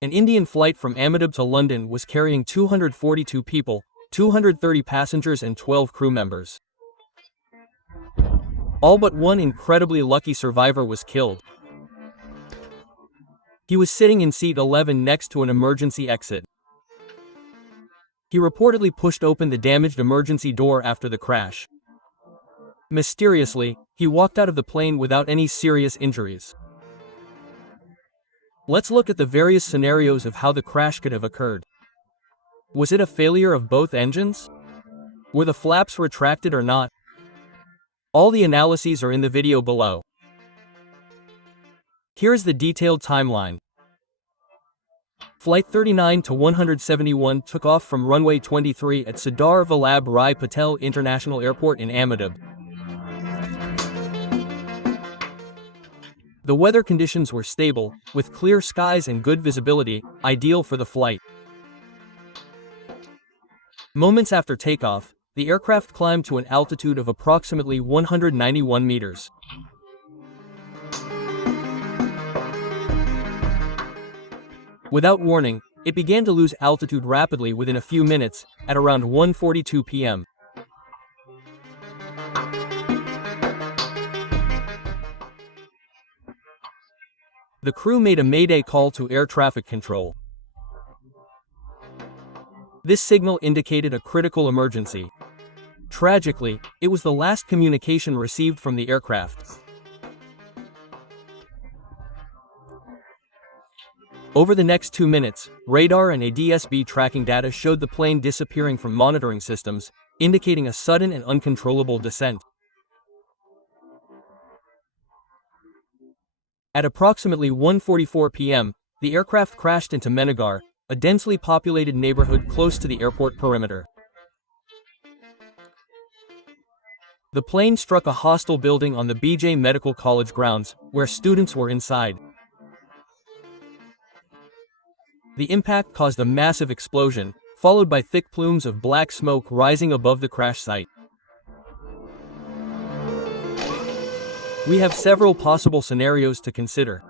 An Indian flight from Ahmedabad to London was carrying 242 people, 230 passengers and 12 crew members. All but one incredibly lucky survivor was killed. He was sitting in seat 11 next to an emergency exit. He reportedly pushed open the damaged emergency door after the crash. Mysteriously, he walked out of the plane without any serious injuries. Let's look at the various scenarios of how the crash could have occurred. Was it a failure of both engines? Were the flaps retracted or not? All the analyses are in the video below. Here's the detailed timeline. Flight 39 to 171 took off from runway 23 at Sardar Vallabh Rai Patel International Airport in Ahmedabad. The weather conditions were stable, with clear skies and good visibility, ideal for the flight. Moments after takeoff, the aircraft climbed to an altitude of approximately 191 meters. Without warning, it began to lose altitude rapidly within a few minutes, at around 1:42 p.m. The crew made a mayday call to air traffic control. This signal indicated a critical emergency. Tragically, it was the last communication received from the aircraft. Over the next 2 minutes, radar and ADS-B tracking data showed the plane disappearing from monitoring systems, indicating a sudden and uncontrollable descent. At approximately 1:44 p.m., the aircraft crashed into Menagar, a densely populated neighborhood close to the airport perimeter. The plane struck a hostel building on the BJ Medical College grounds, where students were inside. The impact caused a massive explosion, followed by thick plumes of black smoke rising above the crash site. We have several possible scenarios to consider.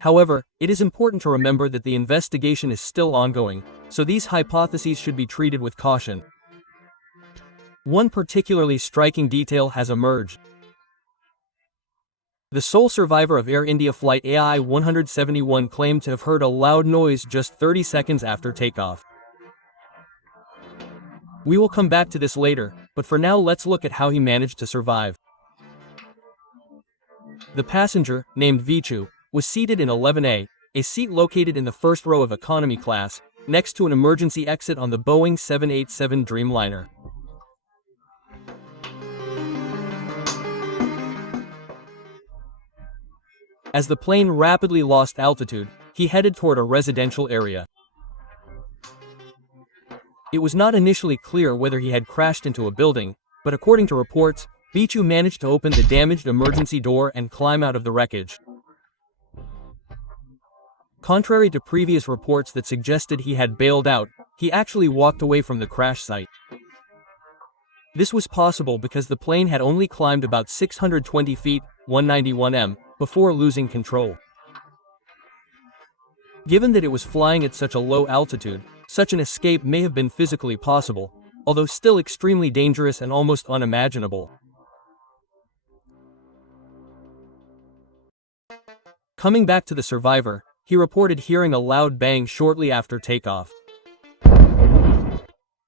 However, it is important to remember that the investigation is still ongoing, so these hypotheses should be treated with caution. One particularly striking detail has emerged. The sole survivor of Air India flight AI-171 claimed to have heard a loud noise just 30 seconds after takeoff. We will come back to this later, but for now let's look at how he managed to survive. The passenger, named Vichu, was seated in 11A, a seat located in the first row of economy class, next to an emergency exit on the Boeing 787 Dreamliner. As the plane rapidly lost altitude, he headed toward a residential area. It was not initially clear whether he had crashed into a building, but according to reports, Vichu managed to open the damaged emergency door and climb out of the wreckage. Contrary to previous reports that suggested he had bailed out, he actually walked away from the crash site. This was possible because the plane had only climbed about 620 feet, 191 m, before losing control. Given that it was flying at such a low altitude, such an escape may have been physically possible, although still extremely dangerous and almost unimaginable. Coming back to the survivor, he reported hearing a loud bang shortly after takeoff.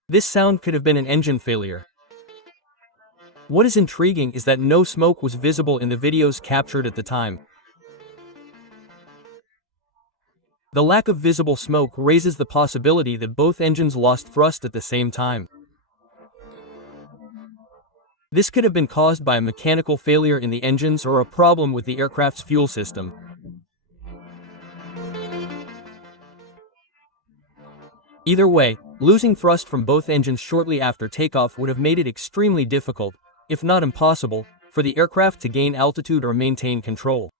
This sound could have been an engine failure. What is intriguing is that no smoke was visible in the videos captured at the time. The lack of visible smoke raises the possibility that both engines lost thrust at the same time. This could have been caused by a mechanical failure in the engines or a problem with the aircraft's fuel system. Either way, losing thrust from both engines shortly after takeoff would have made it extremely difficult, if not impossible, for the aircraft to gain altitude or maintain control.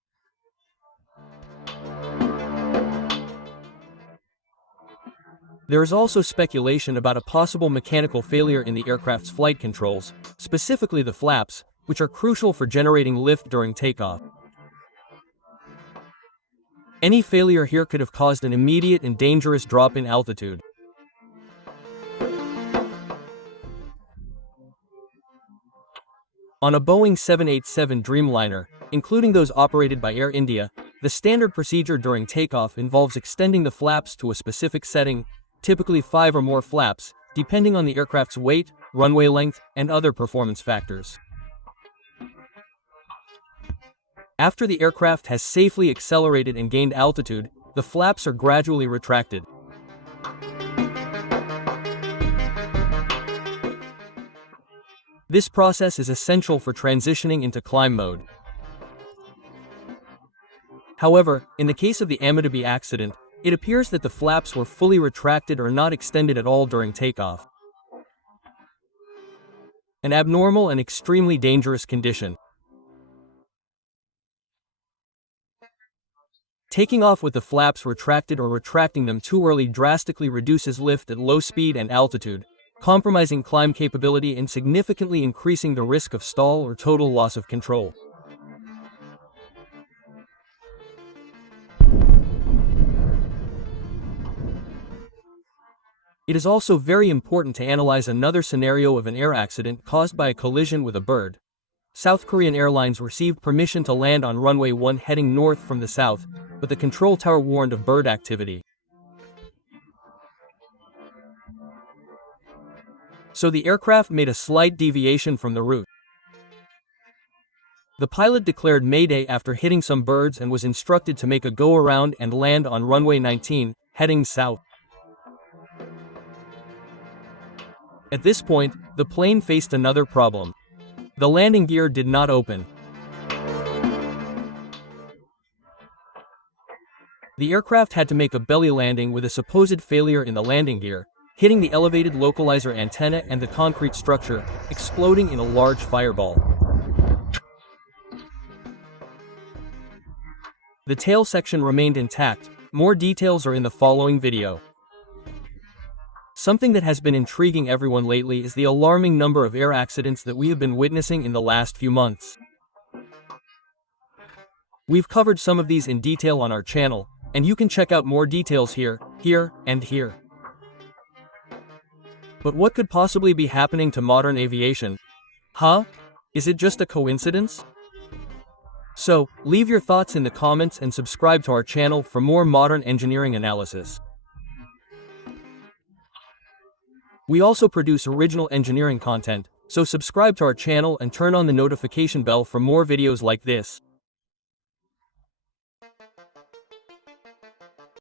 There is also speculation about a possible mechanical failure in the aircraft's flight controls, specifically the flaps, which are crucial for generating lift during takeoff. Any failure here could have caused an immediate and dangerous drop in altitude. On a Boeing 787 Dreamliner, including those operated by Air India, the standard procedure during takeoff involves extending the flaps to a specific setting, typically 5 or more flaps, depending on the aircraft's weight, runway length, and other performance factors. After the aircraft has safely accelerated and gained altitude, the flaps are gradually retracted. This process is essential for transitioning into climb mode. However, in the case of the Amitabhi accident, it appears that the flaps were fully retracted or not extended at all during takeoff. An abnormal and extremely dangerous condition. Taking off with the flaps retracted or retracting them too early drastically reduces lift at low speed and altitude, compromising climb capability and significantly increasing the risk of stall or total loss of control. It is also very important to analyze another scenario of an air accident caused by a collision with a bird. South Korean Airlines received permission to land on runway 1 heading north from the south, but the control tower warned of bird activity. So the aircraft made a slight deviation from the route. The pilot declared Mayday after hitting some birds and was instructed to make a go-around and land on runway 19, heading south. At this point, the plane faced another problem. The landing gear did not open. The aircraft had to make a belly landing with a supposed failure in the landing gear, hitting the elevated localizer antenna and the concrete structure, exploding in a large fireball. The tail section remained intact. More details are in the following video. Something that has been intriguing everyone lately is the alarming number of air accidents that we have been witnessing in the last few months. We've covered some of these in detail on our channel, and you can check out more details here, and here. But what could possibly be happening to modern aviation? Huh? Is it just a coincidence? So, leave your thoughts in the comments and subscribe to our channel for more modern engineering analysis. We also produce original engineering content, so subscribe to our channel and turn on the notification bell for more videos like this.